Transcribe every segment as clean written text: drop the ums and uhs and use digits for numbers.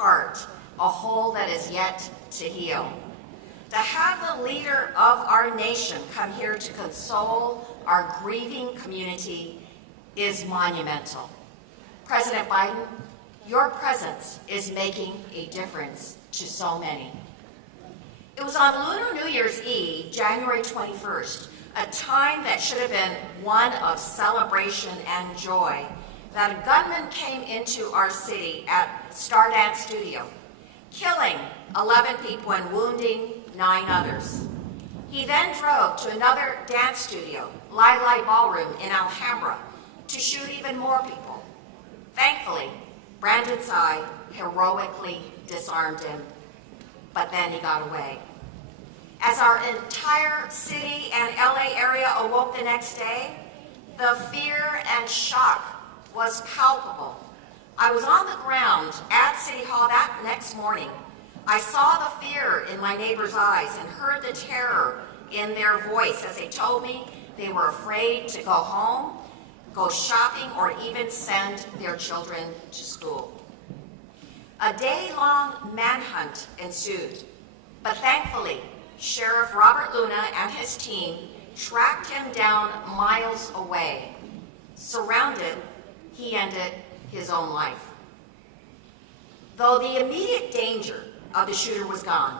heart, a hole that is yet to heal. To have the leader of our nation come here to console our grieving community is monumental. President Biden, your presence is making a difference to so many. It was on Lunar New Year's Eve, January 21st, a time that should have been one of celebration and joy, that a gunman came into our city at Stardance Studio, killing 11 people and wounding 9 others. He then drove to another dance studio, Lai Lai Ballroom in Alhambra, to shoot even more people. Thankfully, Brandon Tsai heroically disarmed him, but then he got away. As our entire city and LA area awoke the next day, the fear and shock was palpable. I was on the ground at City Hall that next morning. I saw the fear in my neighbors' eyes and heard the terror in their voice as they told me they were afraid to go home, go shopping, or even send their children to school. A day-long manhunt ensued, but thankfully, Sheriff Robert Luna and his team tracked him down miles away. Surrounded, he ended his own life. Though the immediate danger of the shooter was gone,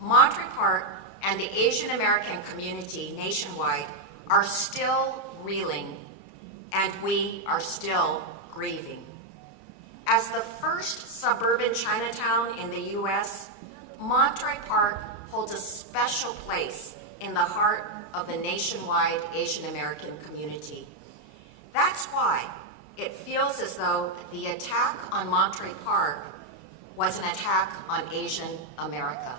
Monterey Park and the Asian American community nationwide are still reeling, and we are still grieving. As the first suburban Chinatown in the U.S., Monterey Park holds a special place in the heart of the nationwide Asian American community. That's why it feels as though the attack on Monterey Park was an attack on Asian America.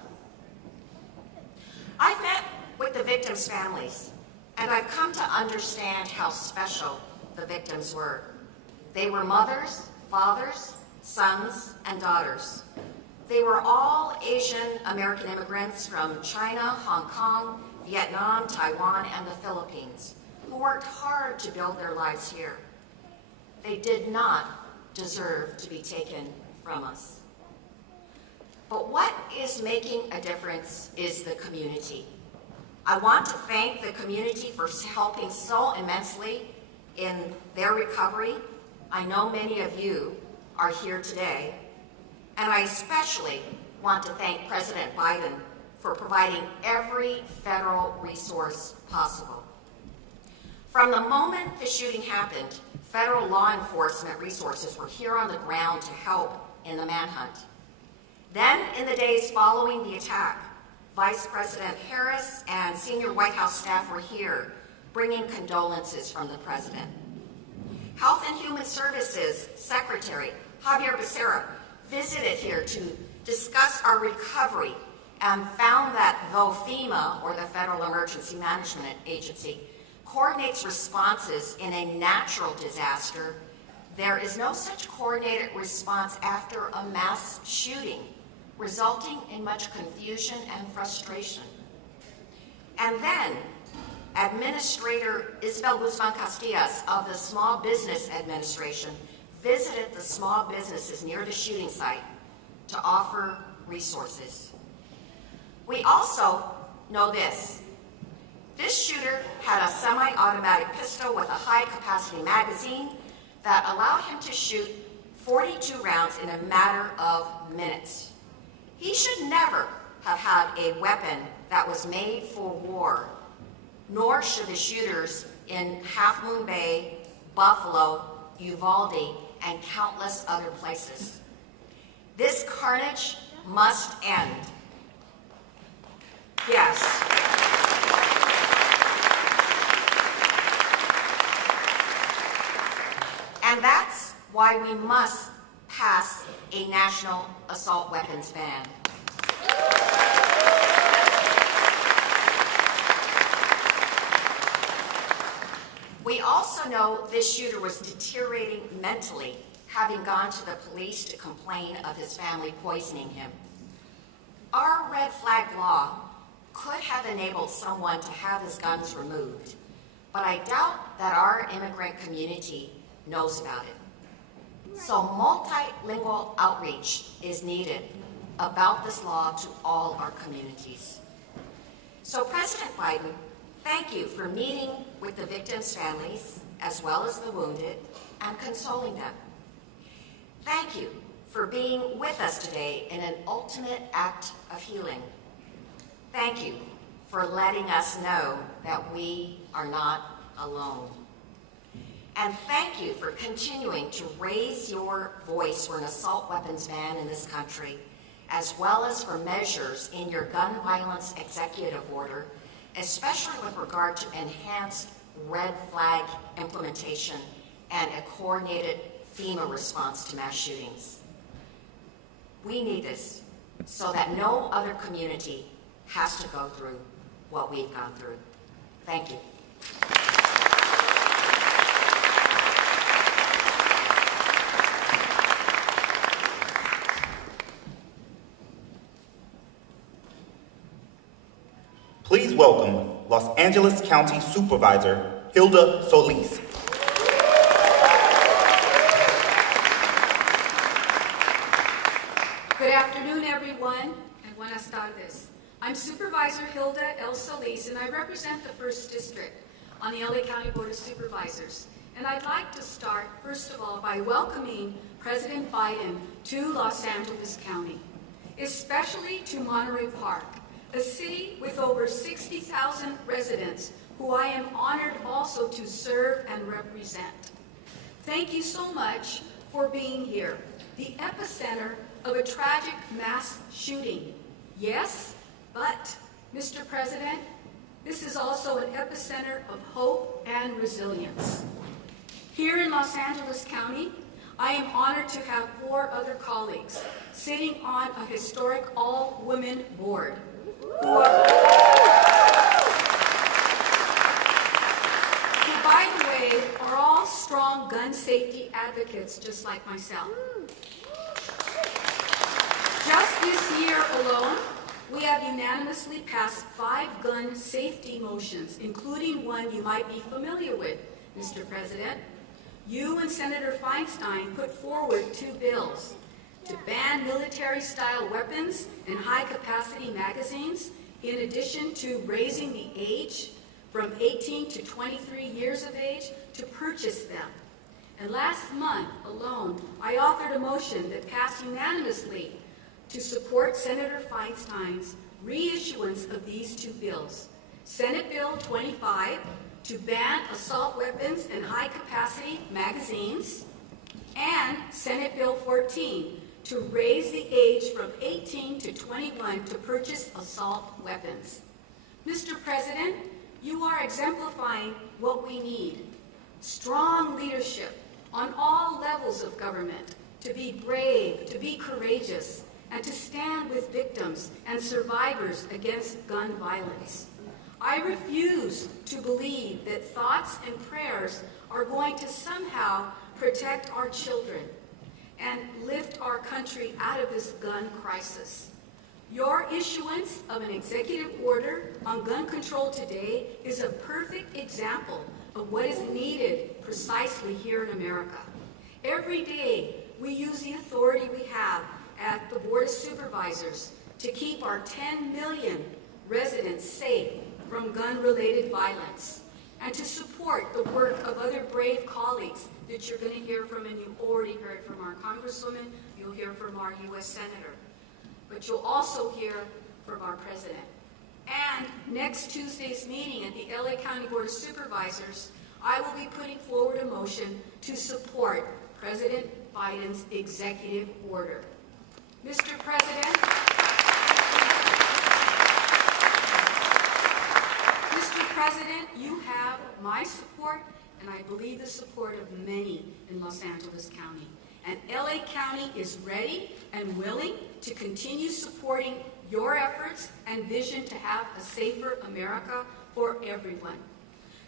I've met with the victims' families, and I've come to understand how special the victims were. They were mothers, fathers, sons, and daughters. They were all Asian American immigrants from China, Hong Kong, Vietnam, Taiwan, and the Philippines, who worked hard to build their lives here. They did not deserve to be taken from us. But what is making a difference is the community. I want to thank the community for helping so immensely in their recovery. I know many of you are here today, and I especially want to thank President Biden for providing every federal resource possible. From the moment the shooting happened, federal law enforcement resources were here on the ground to help in the manhunt. Then, in the days following the attack, Vice President Harris and senior White House staff were here, bringing condolences from the president. Health and Human Services Secretary Javier Becerra visited here to discuss our recovery and found that though FEMA, or the Federal Emergency Management Agency, coordinates responses in a natural disaster, there is no such coordinated response after a mass shooting, resulting in much confusion and frustration. And then, Administrator Isabel Guzman Castillas of the Small Business Administration visited the small businesses near the shooting site to offer resources. We also know this. This shooter had a semi-automatic pistol with a high-capacity magazine that allowed him to shoot 42 rounds in a matter of minutes. He should never have had a weapon that was made for war, nor should the shooters in Half Moon Bay, Buffalo, Uvalde, and countless other places. This carnage must end. Yes. And that's why we must pass a national assault weapons ban. We also know this shooter was deteriorating mentally, having gone to the police to complain of his family poisoning him. Our red flag law could have enabled someone to have his guns removed, but I doubt that our immigrant community knows about it. So multilingual outreach is needed about this law to all our communities. So President Biden, thank you for meeting with the victims' families as well as the wounded and consoling them. Thank you for being with us today in an ultimate act of healing. Thank you for letting us know that we are not alone. And thank you for continuing to raise your voice for an assault weapons ban in this country, as well as for measures in your gun violence executive order, especially with regard to enhanced red flag implementation and a coordinated FEMA response to mass shootings. We need this so that no other community has to go through what we've gone through. Thank you. Please welcome Los Angeles County Supervisor Hilda Solis. Good afternoon, everyone, and buenas tardes. I'm Supervisor Hilda L. Solis, and I represent the 1st District on the LA County Board of Supervisors. And I'd like to start, first of all, by welcoming President Biden to Los Angeles County, especially to Monterey Park, a city with over 60,000 residents who I am honored also to serve and represent. Thank you so much for being here, the epicenter of a tragic mass shooting. Yes, but, Mr. President, this is also an epicenter of hope and resilience. Here in Los Angeles County, I am honored to have 4 other colleagues sitting on a historic all-women board who, by the way, are all strong gun safety advocates just like myself. Just this year alone, we have unanimously passed 5 gun safety motions, including one you might be familiar with, Mr. President. You and Senator Feinstein put forward 2 bills to ban military-style weapons and high-capacity magazines, in addition to raising the age from 18 to 23 years of age to purchase them. And last month alone, I authored a motion that passed unanimously to support Senator Feinstein's reissuance of these 2 bills. Senate Bill 25 to ban assault weapons and high-capacity magazines, and Senate Bill 14 to raise the age from 18 to 21 to purchase assault weapons. Mr. President, you are exemplifying what we need: strong leadership on all levels of government, to be brave, to be courageous, and to stand with victims and survivors against gun violence. I refuse to believe that thoughts and prayers are going to somehow protect our children and lift our country out of this gun crisis. Your issuance of an executive order on gun control today is a perfect example of what is needed precisely here in America. Every day, we use the authority we have at the Board of Supervisors to keep our 10 million residents safe from gun-related violence, and to support the work of other brave colleagues that you're going to hear from, and you already heard from our Congresswoman, you'll hear from our U.S. Senator, but you'll also hear from our President. And next Tuesday's meeting at the LA County Board of Supervisors, I will be putting forward a motion to support President Biden's executive order. Mr. President, you have my support, and I believe the support of many in Los Angeles County. And LA County is ready and willing to continue supporting your efforts and vision to have a safer America for everyone.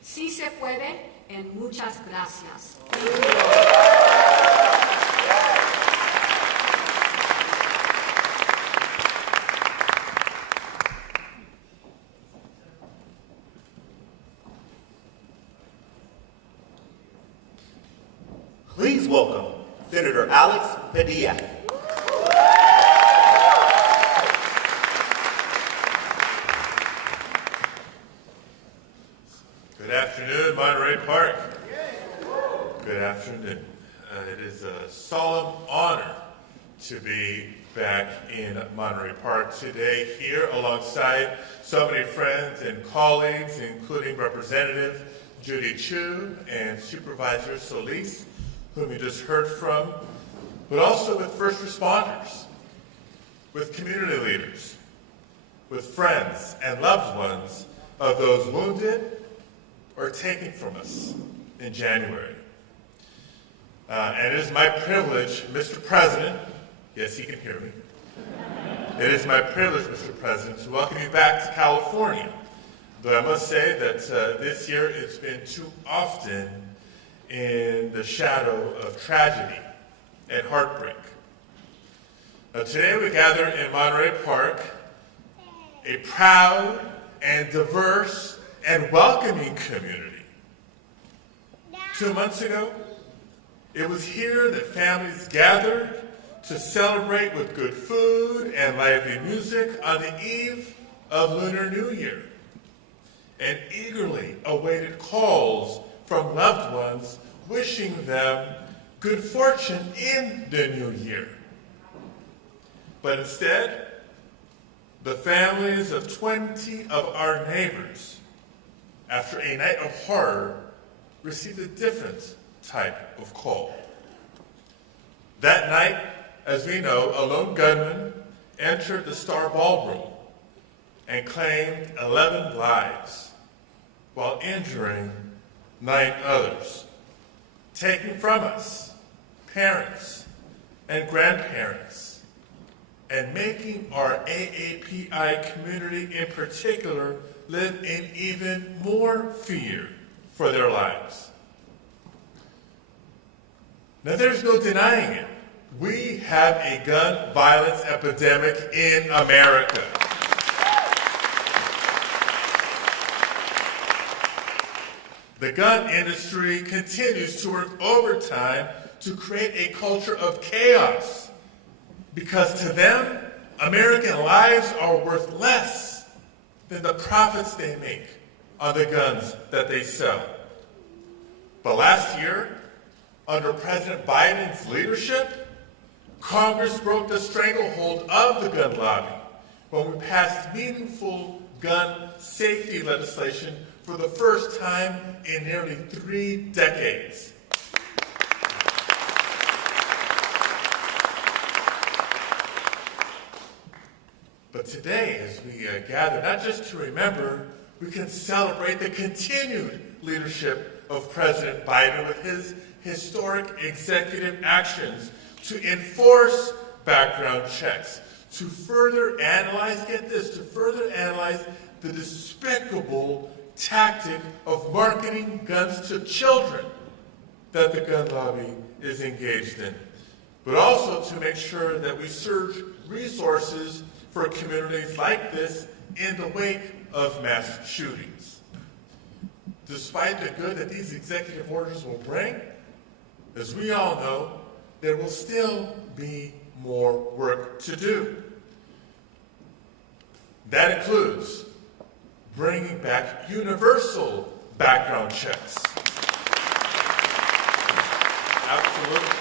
Sí se puede, and muchas gracias. Please welcome Senator afternoon. It is a solemn honor to be back in Monterey Park today here alongside so many friends and colleagues, including Representative Judy Chu and Supervisor Solis, whom you just heard from, but also with first responders, with community leaders, with friends and loved ones of those wounded or taken from us in January. And it is my privilege, Mr. President, yes, he can hear me. It is my privilege, Mr. President, to welcome you back to California. Though I must say that this year it's been too often in the shadow of tragedy and heartbreak. Now, today we gather in Monterey Park, a proud and diverse and welcoming community. 2 months ago, it was here that families gathered to celebrate with good food and lively music on the eve of Lunar New Year, and eagerly awaited calls from loved ones wishing them good fortune in the new year. But instead, the families of 20 of our neighbors, after a night of horror, received a different type of call. That night, as we know, a lone gunman entered the Star Ballroom and claimed 11 lives while injuring 9 others, taking from us parents and grandparents, and making our AAPI community in particular live in even more fear for their lives. Now, there's no denying it. We have a gun violence epidemic in America. The gun industry continues to work overtime to create a culture of chaos, because to them, American lives are worth less than the profits they make on the guns that they sell. But last year, under President Biden's leadership, Congress broke the stranglehold of the gun lobby when we passed meaningful gun safety legislation for the first time in nearly 3 decades. But today, as we gather, not just to remember, we can celebrate the continued leadership of President Biden with his historic executive actions to enforce background checks, to further analyze, get this, to further analyze the despicable tactic of marketing guns to children that the gun lobby is engaged in, but also to make sure that we surge resources for communities like this in the wake of mass shootings. Despite the good that these executive orders will bring, as we all know, there will still be more work to do. That includes bringing back universal background checks. Absolutely.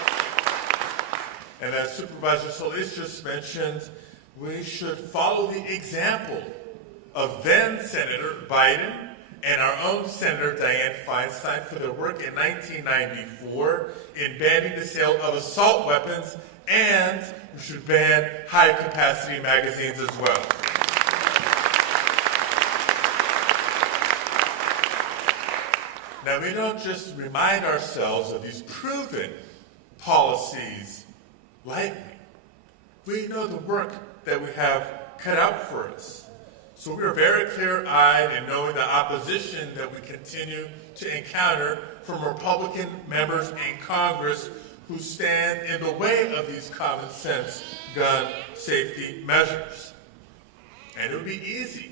And as Supervisor Solis just mentioned, we should follow the example of then Senator Biden and our own Senator Dianne Feinstein for their work in 1994 in banning the sale of assault weapons, and we should ban high-capacity magazines as well. Now, we don't just remind ourselves of these proven policies lightly. We know the work that we have cut out for us. So we are very clear-eyed in knowing the opposition that we continue to encounter from Republican members in Congress who stand in the way of these common-sense gun safety measures. And it would be easy,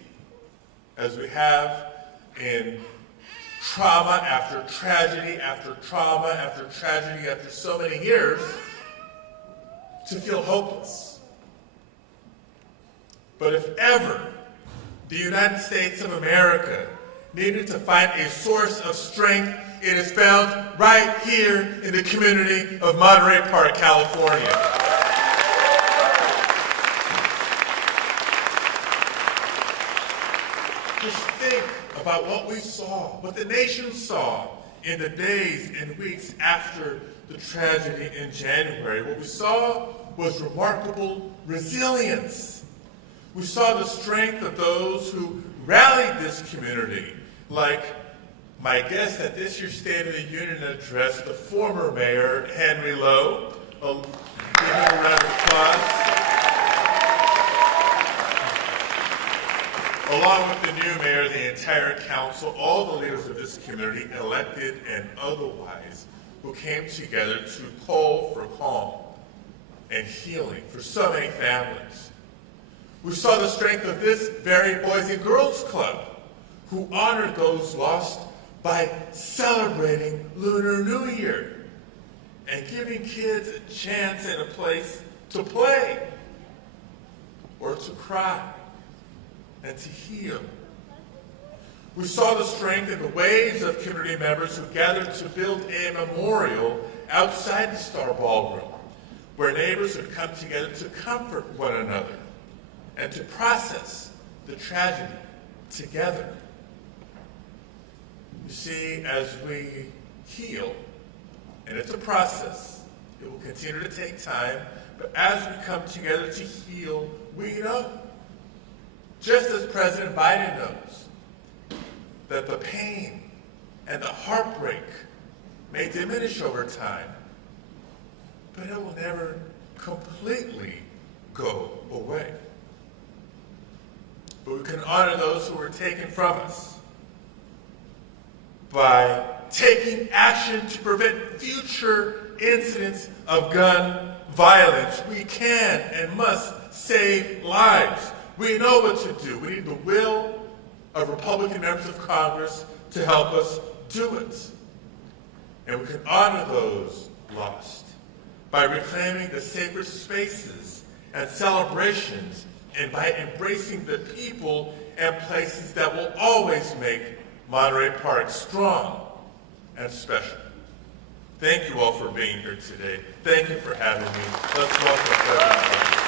as we have in trauma after tragedy after trauma after tragedy after so many years, to feel hopeless. But if ever the United States of America needed to find a source of strength It is found right here in the community of Monterey Park, California. Just think about what we saw, what the nation saw in the days and weeks after the tragedy in January. What we saw was remarkable resilience. We saw the strength of those who rallied this community, like my guest at this year's State of the Union address, the former mayor, Henry Lowe. Give him a round of applause. Along with the new mayor, the entire council, all the leaders of this community, elected and otherwise, who came together to call for calm and healing for so many families. We saw the strength of this very Boys and Girls Club, who honored those lost by celebrating Lunar New Year and giving kids a chance and a place to play or to cry and to heal. We saw the strength in the waves of community members who gathered to build a memorial outside the Star Ballroom, where neighbors would come together to comfort one another and to process the tragedy together. You see, as we heal, and it's a process, it will continue to take time, but as we come together to heal, we know, just as President Biden knows, that the pain and the heartbreak may diminish over time, but it will never completely go away. But we can honor those who were taken from us by taking action to prevent future incidents of gun violence. We can and must save lives. We know what to do. We need the will of Republican members of Congress to help us do it. And we can honor those lost by reclaiming the sacred spaces and celebrations and by embracing the people and places that will always make Monterey Park strong and special. Thank you all for being here today. Thank you for having me. Let's welcome President Biden.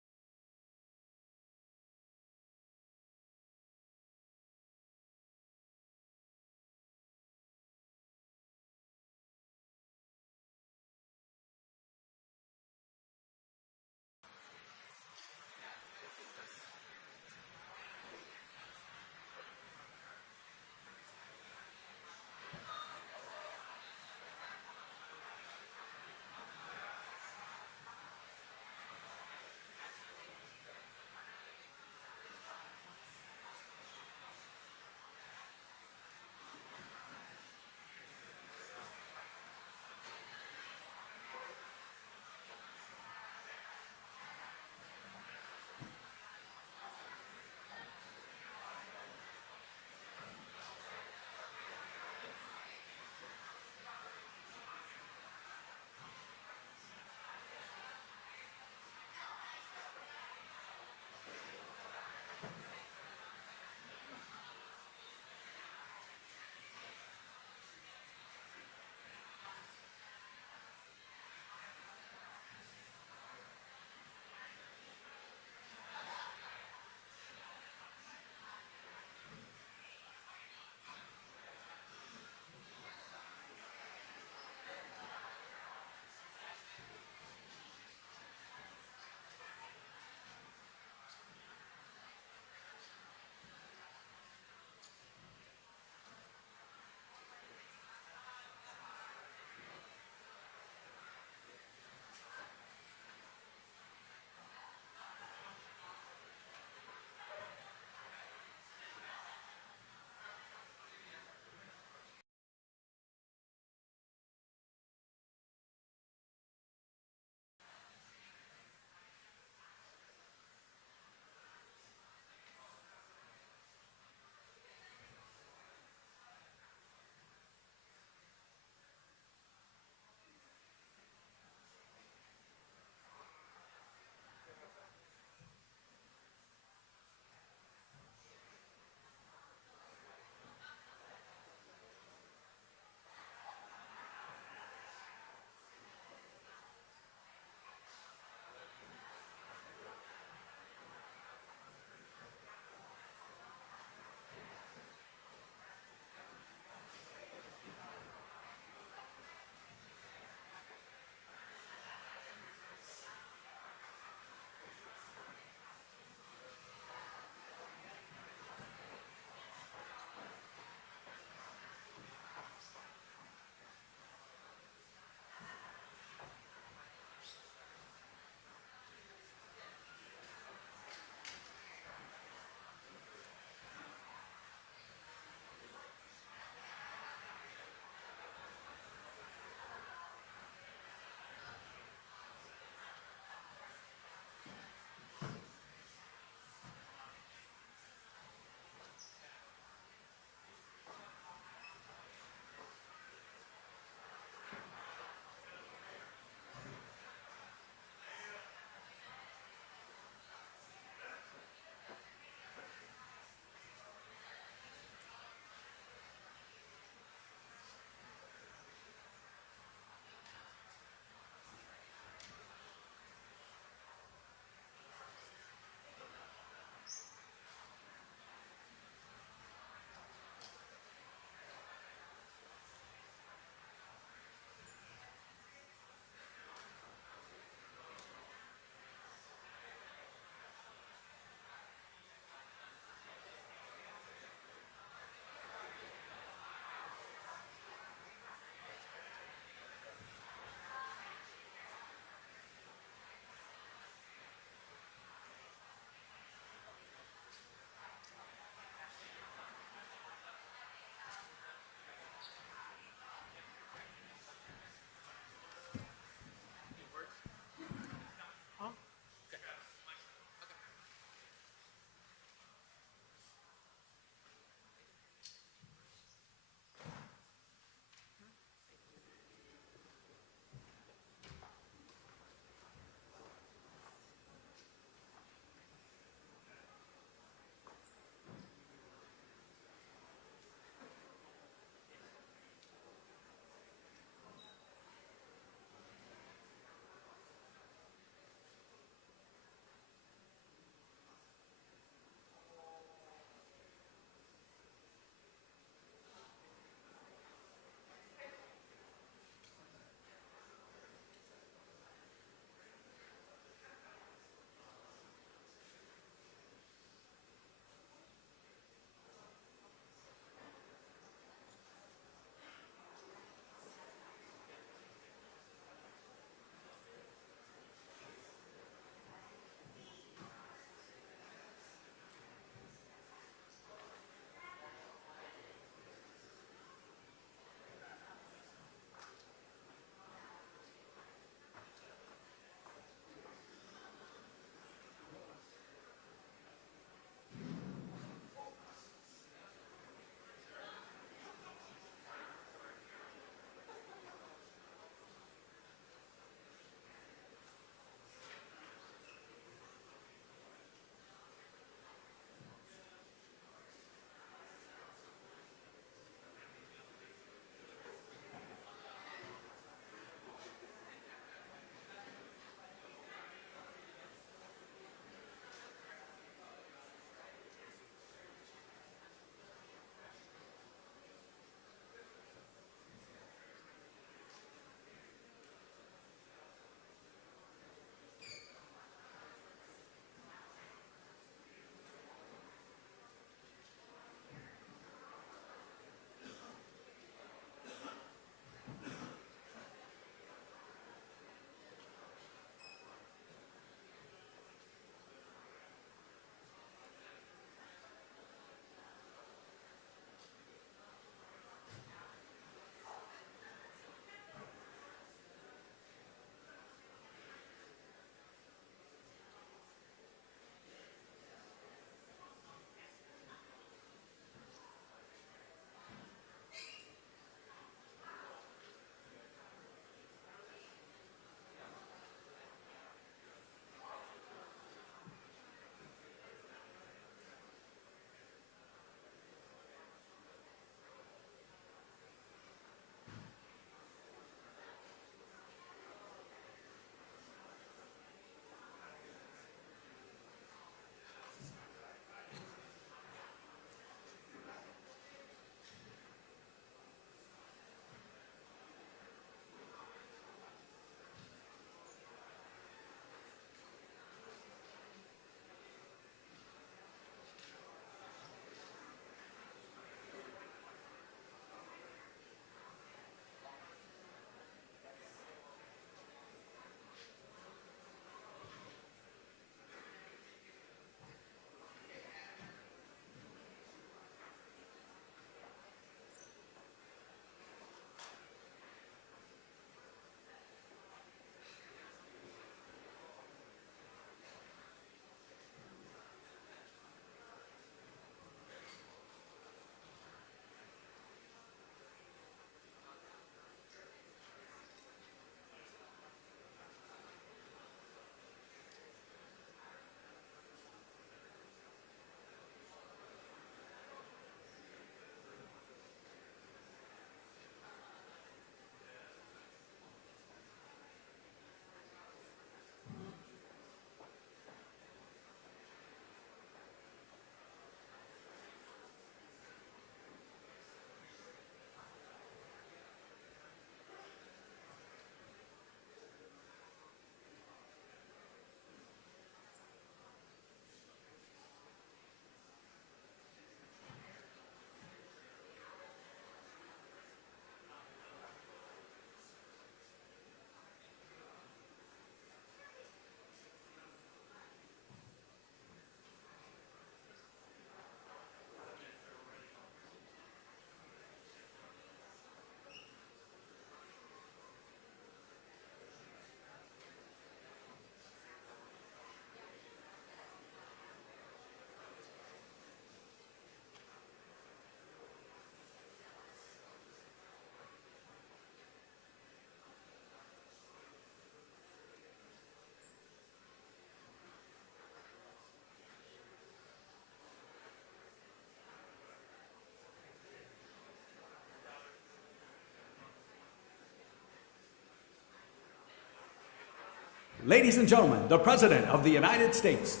ladies and gentlemen, the President of the United States.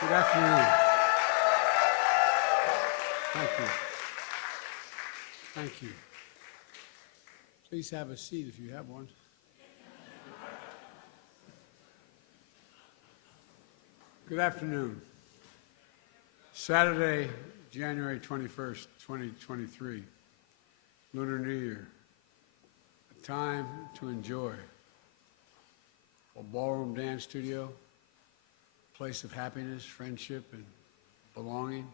Good afternoon. Thank you. Thank you. Please have a seat if you have one. Good afternoon. Saturday, January 21st, 2023, Lunar New Year. A time to enjoy. A ballroom dance studio, place of happiness, friendship, and belonging.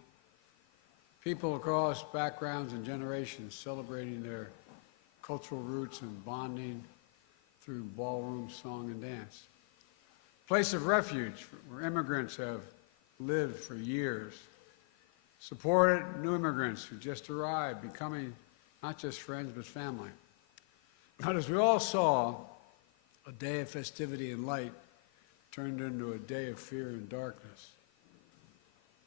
People across backgrounds and generations celebrating their cultural roots and bonding through ballroom song and dance. Place of refuge where immigrants have lived for years. Supported new immigrants who just arrived, becoming not just friends, but family. But as we all saw, a day of festivity and light turned into a day of fear and darkness.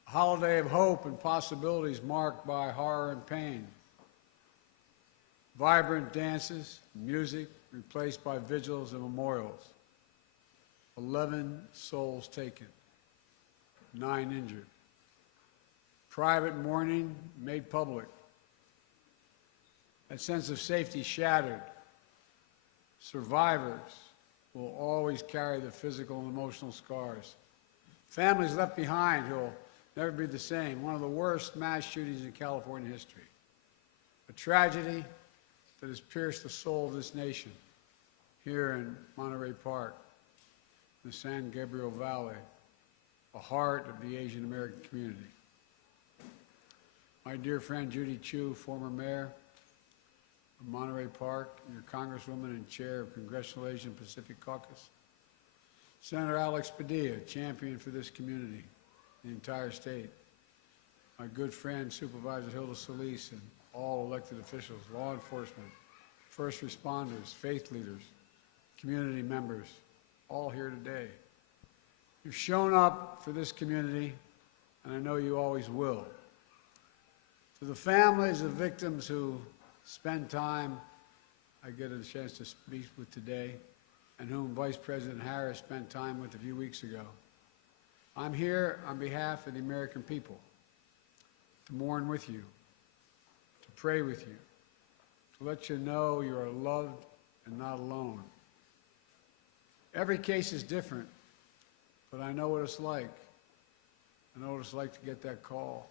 A holiday of hope and possibilities marked by horror and pain. Vibrant dances, music replaced by vigils and memorials. 11 souls taken, 9 injured. Private mourning made public. That sense of safety shattered. Survivors will always carry the physical and emotional scars. Families left behind who will never be the same. One of the worst mass shootings in California history. A tragedy that has pierced the soul of this nation here in Monterey Park, the San Gabriel Valley, the heart of the Asian American community. My dear friend Judy Chu, former mayor of Monterey Park, your congresswoman and chair of Congressional Asian Pacific Caucus. Senator Alex Padilla, champion for this community, the entire state. My good friend Supervisor Hilda Solis and all elected officials, law enforcement, first responders, faith leaders, community members, all here today. You've shown up for this community, and I know you always will. To the families of victims who spend time, I get a chance to speak with today, and whom Vice President Harris spent time with a few weeks ago. I'm here on behalf of the American people to mourn with you, to pray with you, to let you know you are loved and not alone. Every case is different, but I know what it's like. I know what it's like to get that call.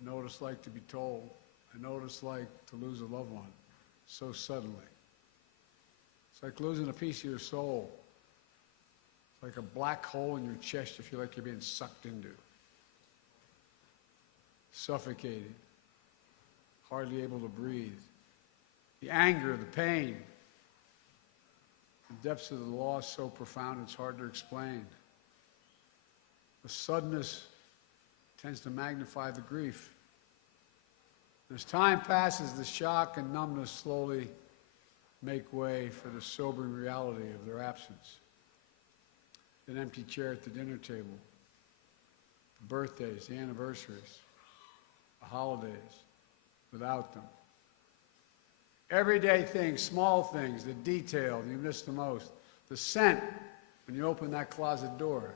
I know what it's like to be told. I know what it's like to lose a loved one so suddenly. It's like losing a piece of your soul. It's like a black hole in your chest you feel like you're being sucked into. Suffocating, hardly able to breathe. The anger, the pain, the depths of the loss so profound it's hard to explain. The suddenness tends to magnify the grief. As time passes, the shock and numbness slowly make way for the sobering reality of their absence. An empty chair at the dinner table, the birthdays, the anniversaries, the holidays, without them. Everyday things, small things, the detail you miss the most, the scent when you open that closet door,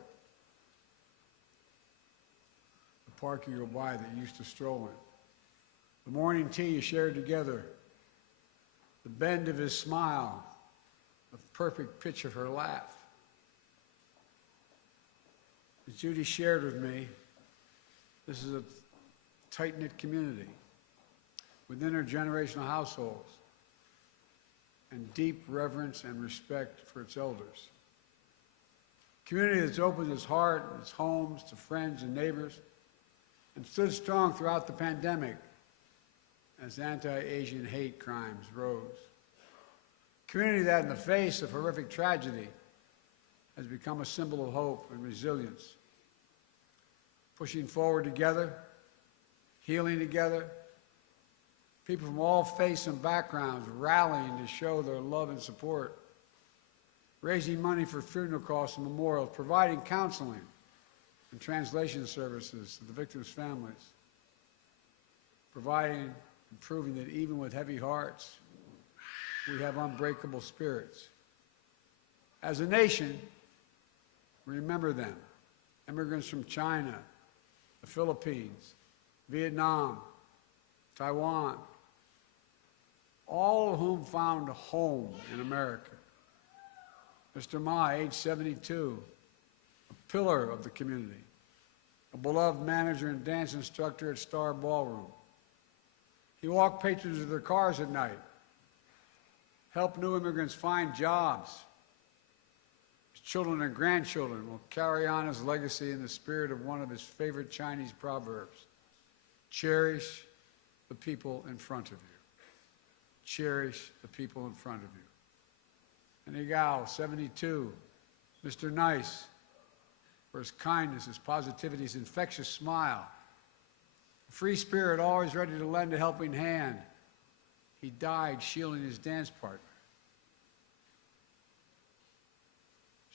the park you go by that you used to stroll in, the morning tea you shared together, the bend of his smile, the perfect pitch of her laugh. As Judy shared with me, this is a tight-knit community with intergenerational households and deep reverence and respect for its elders. A community that's opened its heart and its homes to friends and neighbors and stood strong throughout the pandemic as anti-Asian hate crimes rose. A community that, in the face of horrific tragedy, has become a symbol of hope and resilience. Pushing forward together, healing together, people from all faiths and backgrounds rallying to show their love and support, raising money for funeral costs and memorials, providing counseling, and translation services to the victims' families, providing and proving that even with heavy hearts, we have unbreakable spirits. As a nation, remember them. Immigrants from China, the Philippines, Vietnam, Taiwan, all of whom found a home in America. Mr. Ma, age 72, a pillar of the community, a beloved manager and dance instructor at Star Ballroom. He walked patrons to their cars at night, helped new immigrants find jobs. His children and grandchildren will carry on his legacy in the spirit of one of his favorite Chinese proverbs: cherish the people in front of you. Cherish the people in front of you. And Yagao, 72, Mr. Nice, for his kindness, his positivity, his infectious smile, a free spirit always ready to lend a helping hand. He died shielding his dance partner.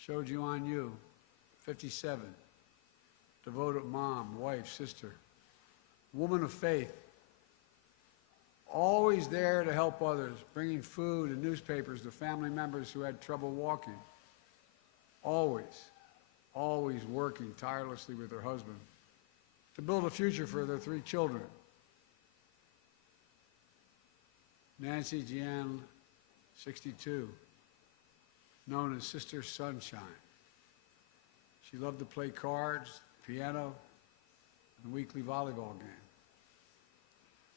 Shoju On Yu, 57, devoted mom, wife, sister, woman of faith, always there to help others, bringing food and newspapers to family members who had trouble walking. Always, always working tirelessly with her husband to build a future for their 3 children. Nancy Jian, 62, known as Sister Sunshine. She loved to play cards, piano, and the weekly volleyball game.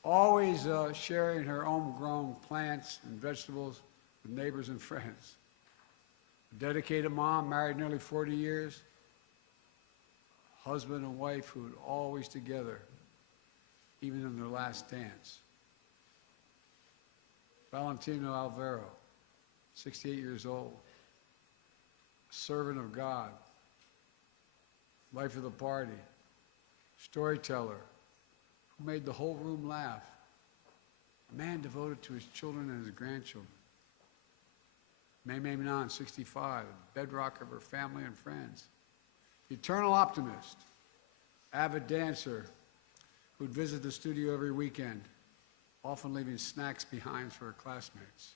Always sharing her homegrown plants and vegetables with neighbors and friends. A dedicated mom, married nearly 40 years. Husband and wife who were always together, even in their last dance. Valentino Alvaro, 68 years old, a servant of God, life of the party, storyteller, who made the whole room laugh, a man devoted to his children and his grandchildren. Mei Nan, 65, the bedrock of her family and friends, eternal optimist, avid dancer who'd visit the studio every weekend, often leaving snacks behind for her classmates.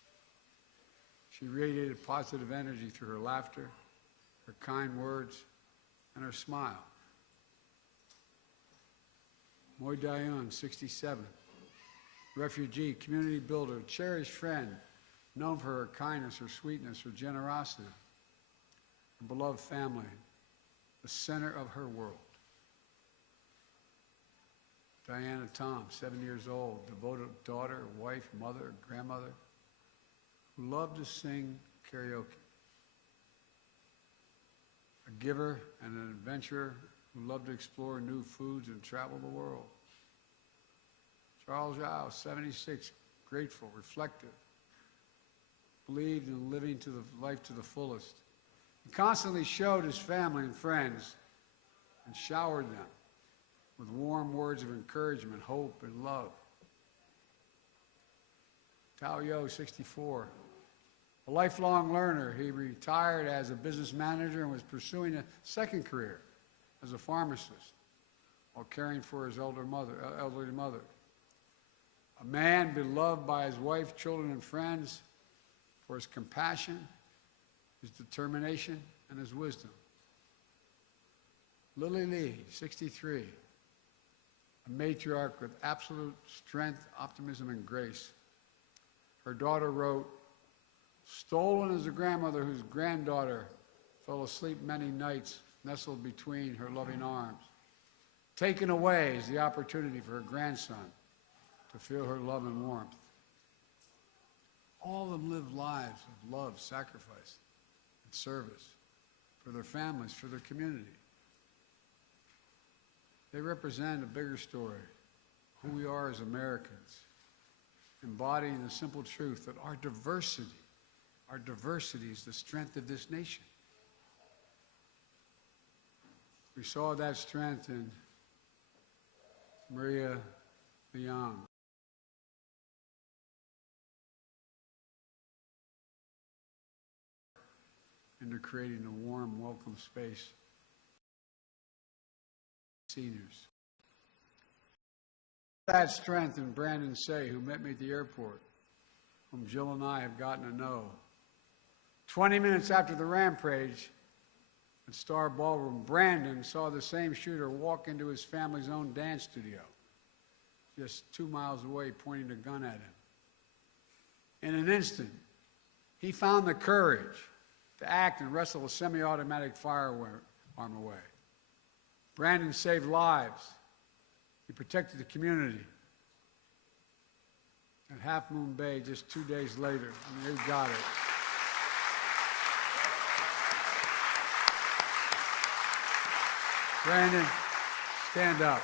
She radiated positive energy through her laughter, her kind words, and her smile. Moy Dayun, 67, refugee, community builder, cherished friend, known for her kindness, her sweetness, her generosity, her beloved family, the center of her world. Diana Tom, 7 years old, devoted daughter, wife, mother, grandmother, who loved to sing karaoke. A giver and an adventurer who loved to explore new foods and travel the world. Charles Zhao, 76, grateful, reflective, believed in living to the life to the fullest. He constantly showed his family and friends and showered them with warm words of encouragement, hope, and love. Tao Yo, 64, a lifelong learner. He retired as a business manager and was pursuing a second career as a pharmacist while caring for his elderly mother. A man beloved by his wife, children, and friends for his compassion, his determination, and his wisdom. Lily Lee, 63, a matriarch with absolute strength, optimism, and grace. Her daughter wrote, "Stolen is a grandmother whose granddaughter fell asleep many nights nestled between her loving arms. Taken away is the opportunity for her grandson to feel her love and warmth." All of them live lives of love, sacrifice, and service for their families, for their community. They represent a bigger story, who we are as Americans, embodying the simple truth that our diversity is the strength of this nation. We saw that strength in Maria Leong. Into creating a warm, welcome space seniors. That strength in Brandon Say, who met me at the airport, whom Jill and I have gotten to know. 20 minutes after the rampage at Star Ballroom, Brandon saw the same shooter walk into his family's own dance studio, just 2 miles away, pointing a gun at him. In an instant, he found the courage to act and wrestle a semi-automatic firearm away. Brandon saved lives. He protected the community. At Half Moon Bay, just 2 days later, he got it. Brandon, stand up.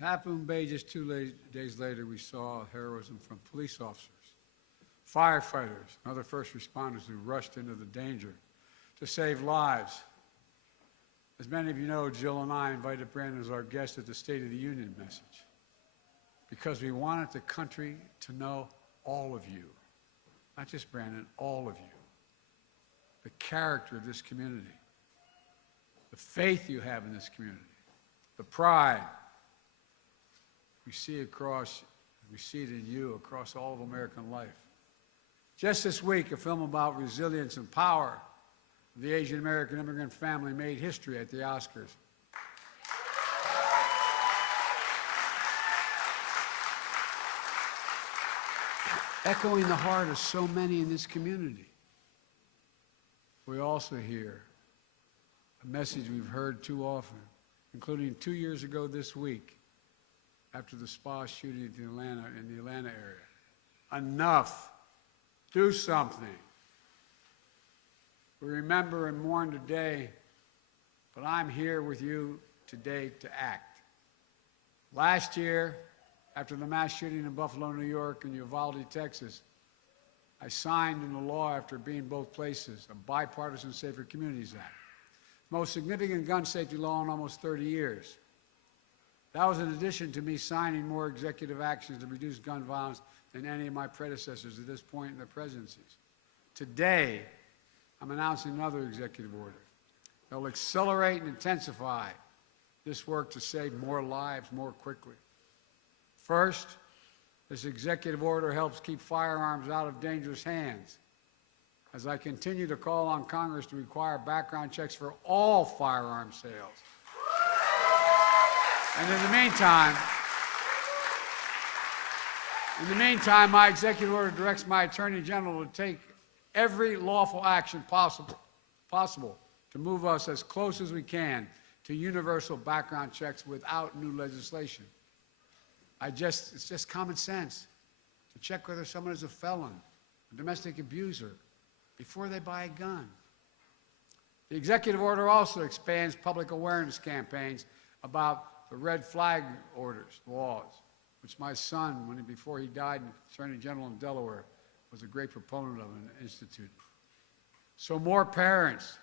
Half Moon Bay, just 2 days later, we saw heroism from police officers, firefighters, and other first responders who rushed into the danger to save lives. As many of you know, Jill and I invited Brandon as our guest at the State of the Union message because we wanted the country to know all of you, not just Brandon, all of you, the character of this community, the faith you have in this community, the pride. We see it in you across all of American life. Just this week, a film about resilience and power of the Asian American immigrant family made history at the Oscars. Echoing the heart of so many in this community. We also hear a message we've heard too often, including 2 years ago this week, after the spa shooting in the Atlanta area. Enough. Do something. We remember and mourn today, but I'm here with you today to act. Last year, after the mass shooting in Buffalo, New York, and Uvalde, Texas, I signed into law, after being both places, a bipartisan Safer Communities Act, most significant gun safety law in almost 30 years. That was in addition to me signing more executive actions to reduce gun violence than any of my predecessors at this point in their presidencies. Today, I'm announcing another executive order that will accelerate and intensify this work to save more lives more quickly. First, this executive order helps keep firearms out of dangerous hands, as I continue to call on Congress to require background checks for all firearm sales. And in the meantime, my executive order directs my Attorney General to take every lawful action possible to move us as close as we can to universal background checks without new legislation. It's just common sense to check whether someone is a felon, a domestic abuser, before they buy a gun. The executive order also expands public awareness campaigns about the red flag orders, laws, which my son, before he died, Attorney General in Delaware, was a great proponent of and instituted. So more parents,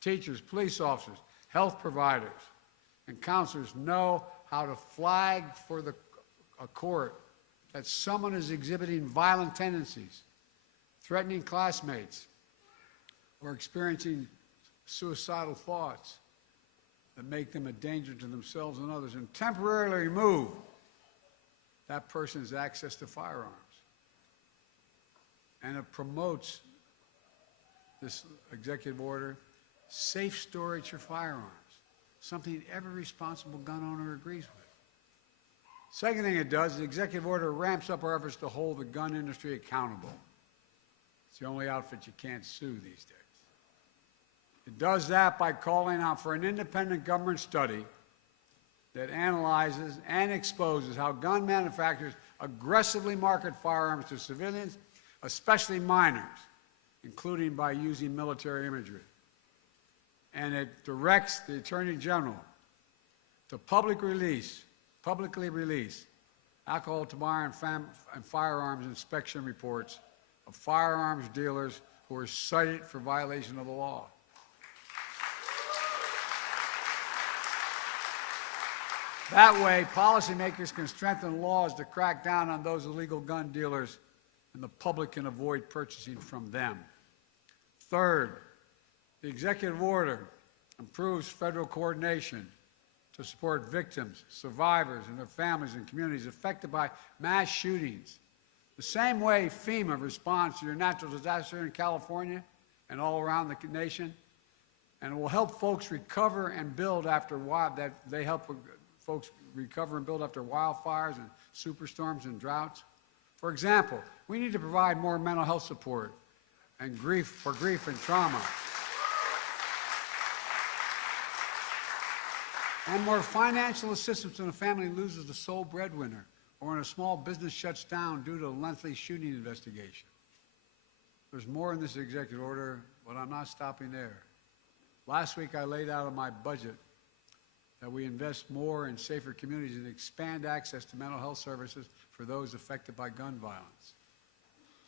teachers, police officers, health providers, and counselors know how to flag for a court that someone is exhibiting violent tendencies, threatening classmates, or experiencing suicidal thoughts that make them a danger to themselves and others, and temporarily remove that person's access to firearms. And it promotes, this executive order, safe storage for firearms, something every responsible gun owner agrees with. Second thing it does, the executive order ramps up our efforts to hold the gun industry accountable. It's the only outfit you can't sue these days. It does that by calling out for an independent government study that analyzes and exposes how gun manufacturers aggressively market firearms to civilians, especially minors, including by using military imagery. And it directs the Attorney General to publicly release alcohol, tobacco, and firearms inspection reports of firearms dealers who are cited for violation of the law. That way, policymakers can strengthen laws to crack down on those illegal gun dealers, and the public can avoid purchasing from them. Third, the executive order improves federal coordination to support victims, survivors, and their families and communities affected by mass shootings. The same way FEMA responds to your natural disaster in California and all around the nation, and it will help folks recover and build after folks recover and build after wildfires and superstorms and droughts. For example, we need to provide more mental health support and grief and trauma, and more financial assistance when a family loses the sole breadwinner or when a small business shuts down due to a lengthy shooting investigation. There's more in this executive order, but I'm not stopping there. Last week I laid out in my budget that we invest more in safer communities and expand access to mental health services for those affected by gun violence.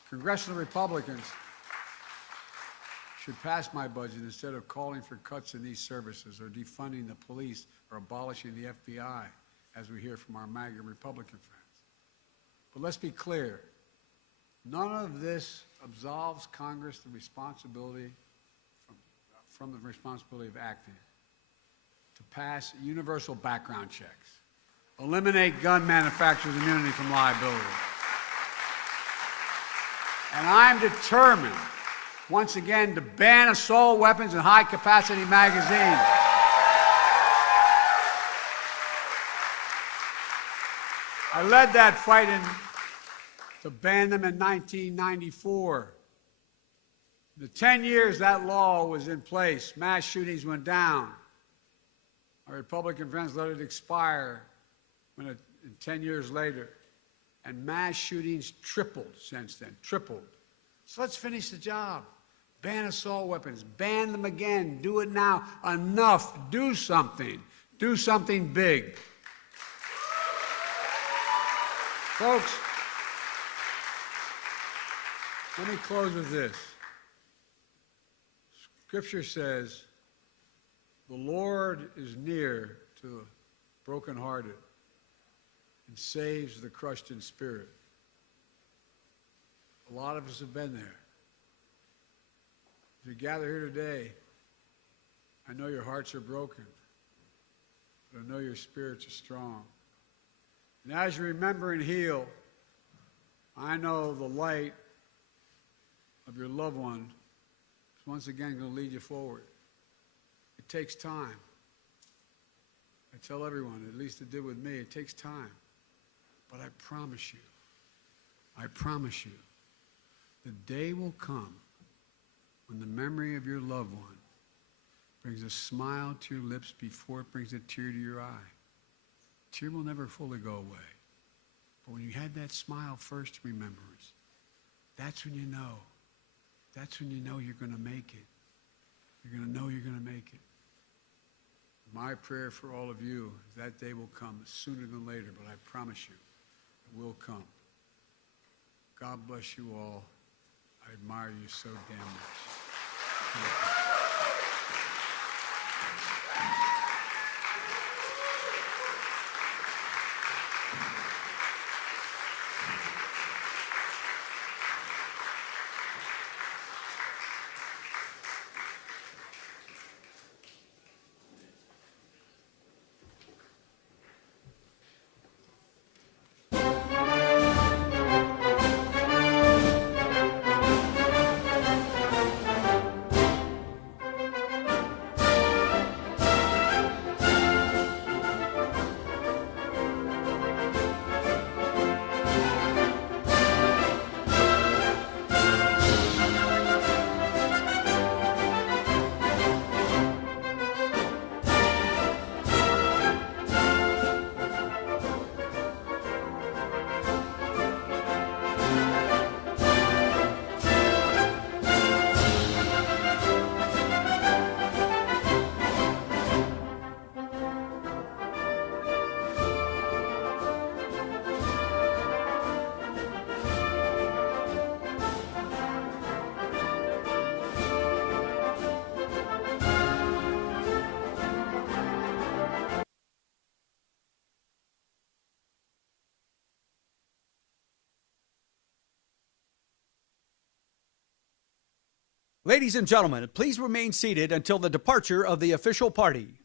Congressional Republicans should pass my budget instead of calling for cuts in these services or defunding the police or abolishing the FBI, as we hear from our MAGA Republican friends. But let's be clear, none of this absolves Congress the responsibility from the responsibility of acting to pass universal background checks, eliminate gun manufacturers' immunity from liability. And I'm determined, once again, to ban assault weapons and high-capacity magazines. I led that fight to ban them in 1994. The 10 years that law was in place, mass shootings went down. Our Republican friends let it expire 10 years later. And mass shootings tripled since then, tripled. So let's finish the job. Ban assault weapons, ban them again, do it now. Enough, do something big. Folks, let me close with this. Scripture says, the Lord is near to the brokenhearted and saves the crushed in spirit. A lot of us have been there. As you gather here today, I know your hearts are broken, but I know your spirits are strong. And as you remember and heal, I know the light of your loved one is once again going to lead you forward. It takes time. I tell everyone, at least it did with me, it takes time. But I promise you, the day will come when the memory of your loved one brings a smile to your lips before it brings a tear to your eye. A tear will never fully go away. But when you had that smile first remembrance, that's when you know. That's when you know you're going to make it. You're going to know you're going to make it. My prayer for all of you is that day will come sooner than later, but I promise you, it will come. God bless you all. I admire you so damn much. Ladies and gentlemen, please remain seated until the departure of the official party.